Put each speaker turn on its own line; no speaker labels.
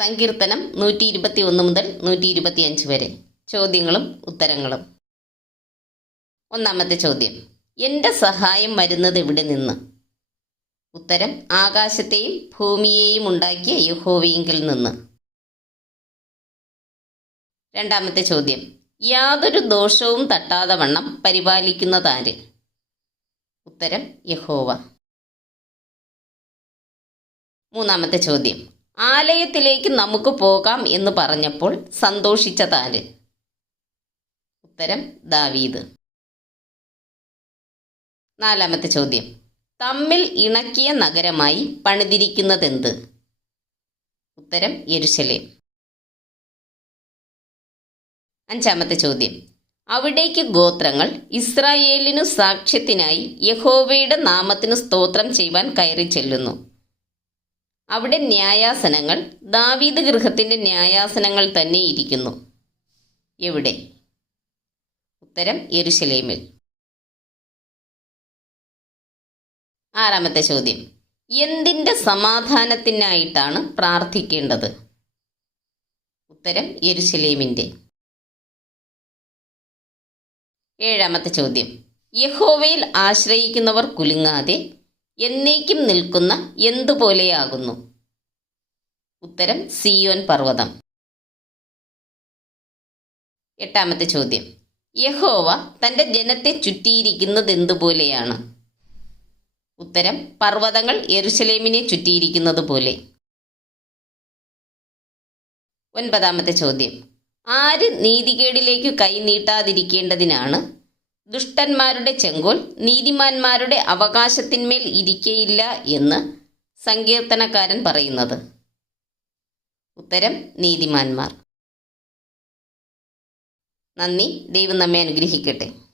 സങ്കീർത്തനം നൂറ്റി ഇരുപത്തി ഒന്ന് മുതൽ നൂറ്റി ഇരുപത്തി അഞ്ച് വരെ. ചോദ്യങ്ങളും ഉത്തരങ്ങളും. ഒന്നാമത്തെ ചോദ്യം. എന്റെ സഹായം വരുന്നത് എവിടെ നിന്ന്? ഉത്തരം ആകാശത്തെയും ഭൂമിയെയും ഉണ്ടാക്കിയ യഹോവിയെങ്കിൽ നിന്ന്. രണ്ടാമത്തെ ചോദ്യം. യാതൊരു ദോഷവും തട്ടാതെ വണ്ണം പരിപാലിക്കുന്നതാര് ഉത്തരം യഹോവ. മൂന്നാമത്തെ ചോദ്യം. ആലയത്തിലേക്ക് നമുക്ക് പോകാം എന്ന് പറഞ്ഞപ്പോൾ സന്തോഷിച്ചതാര്? ഉത്തരം ദാവീദ്. നാലാമത്തെ ചോദ്യം. തമ്മിൽ ഇണക്കിയ നഗരമായി പണിതിരിക്കുന്നതെന്ത്? ഉത്തരം യെരുശലേം. അഞ്ചാമത്തെ ചോദ്യം. അവിടേക്ക് ഗോത്രങ്ങൾ ഇസ്രായേലിനു സാക്ഷ്യത്തിനായി യഹോവയുടെ നാമത്തിന് സ്തോത്രം ചെയ്യുവാൻ കയറി ചെല്ലുന്നു അവിടെ ന്യായാസനങ്ങൾ ദാവീദ് ഗൃഹത്തിന്റെ ന്യായാസനങ്ങൾ തന്നെ ഇരിക്കുന്നു. എവിടെ? ഉത്തരം യെരുശലേമിൽ. ആറാമത്തെ ചോദ്യം. എന്തിന്റെ സമാധാനത്തിനായിട്ടാണ് പ്രാർത്ഥിക്കേണ്ടത്? ഉത്തരം യെരുശലേമിന്റെ ഏഴാമത്തെ ചോദ്യം. യഹോവയിൽ ആശ്രയിക്കുന്നവർ കുലുങ്ങാതെ എന്നേക്കും നിൽക്കുന്ന എന്തുപോലെയാകുന്നു? ഉത്തരം സിയോൻ പർവതം. എട്ടാമത്തെ ചോദ്യം. യഹോവ തന്റെ ജനത്തെ ചുറ്റിയിരിക്കുന്നത് എന്തുപോലെയാണ്? ഉത്തരം പർവതങ്ങൾ എരുശലേമിനെ ചുറ്റിയിരിക്കുന്നത് പോലെ. ഒൻപതാമത്തെ ചോദ്യം. ആര് നീതികേടിലേക്ക് കൈനീട്ടാതിരിക്കേണ്ടതിനാണ് ദുഷ്ടന്മാരുടെ ചെങ്കോൽ നീതിമാന്മാരുടെ അവകാശത്തിന്മേൽ ഇരിക്കയില്ല എന്ന് സങ്കീർത്തനക്കാരൻ പറയുന്നത്. ഉത്തരം നീതിമാന്മാർ. നന്ദി. ദൈവം നമ്മെ അനുഗ്രഹിക്കട്ടെ.